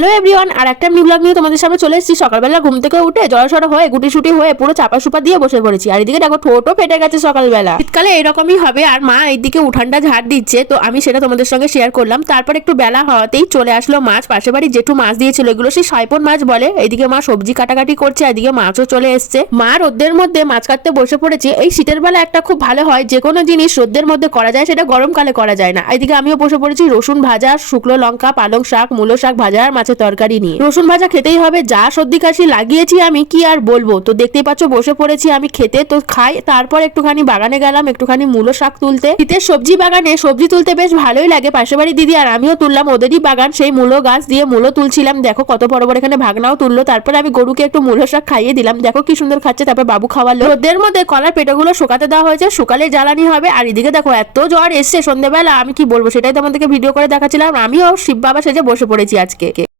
Hello everyone, আর একটা new blog নিয়ে তোমাদের সামনে চলে এসেছি। সকালবেলা ঘুম থেকে উঠে জড়সড় হয়ে গুটিসুটি হয়ে পুরো চাপা সুপা দিয়ে বসে পড়েছি। আর এদিকে দেখো ঠোঁটও ফেটে গেছে সকালবেলা। শীতকালে এরকমই হবে। আর মা এইদিকে উঠানটা ঝাড় দিচ্ছে, তো আমি সেটা তোমাদের সঙ্গে শেয়ার করলাম। তারপর একটু বেলা হওয়াতেই চলে আসলো মাছ। পাশে বাড়ি জেঠু মাছ দিয়েছিল, এগুলো সেই সাইপন মাছ বলে। এইদিকে মা সবজি কাটাকাটি করছে, এদিকে মাছও চলে এসছে। মা রোদ্দের মধ্যে মাছ কাটতে বসে পড়েছে। এই শীতের বেলা একটা খুব ভালো হয়, যে কোনো জিনিস রোদ্দের মধ্যে করা যায়, সেটা গরমকালে করা যায় না। এদিকে আমিও বসে পড়েছি রসুন ভাজা, শুকনো লঙ্কা, পালং শাক, মূলো শাক ভাজা আর মাছের তরকারি নিয়ে। রসুন ভাজা খেতেই হবে, যা সর্দি কাশি লাগিয়েছি আমি কি আর বলবো। তো দেখতেই পাচ্ছ বসে পড়েছি আমি খেতে, তো খাই। তারপর একটুখানি বাগানে গেলাম, একটুখানি মূলো শাক তুলতে। শীতের সবজি বাগানে সবজি তুলতে বেশ ভালোই লাগে। পাশে বাড়ি দিদি আর আমিও তুললাম, ওদেরই বাগান, সেই মূলো গাছ দিয়ে মূলো তুলছিলাম। দেখো কত বড় বড় এখানে ভাগনাও তুললো। তারপরে আমি গরুকে একটু মূলো শাক খাইয়ে দিলাম, দেখো কি সুন্দর খাচ্ছে। তারপর বাবু খাওয়ালো। রোদের মধ্যে কলার পেটোগুলো শুকাতে দেওয়া হয়েছে, শুকালে জ্বালানি হবে। আর এদিকে দেখো এত জ্বর এসছে সন্ধ্যেবেলা, আমি কি বলবো, সেটাই তোমাদেরকে ভিডিও করে দেখাচ্ছিলাম। আমিও শিব বাবা সেজে বসে পড়েছি আজকে।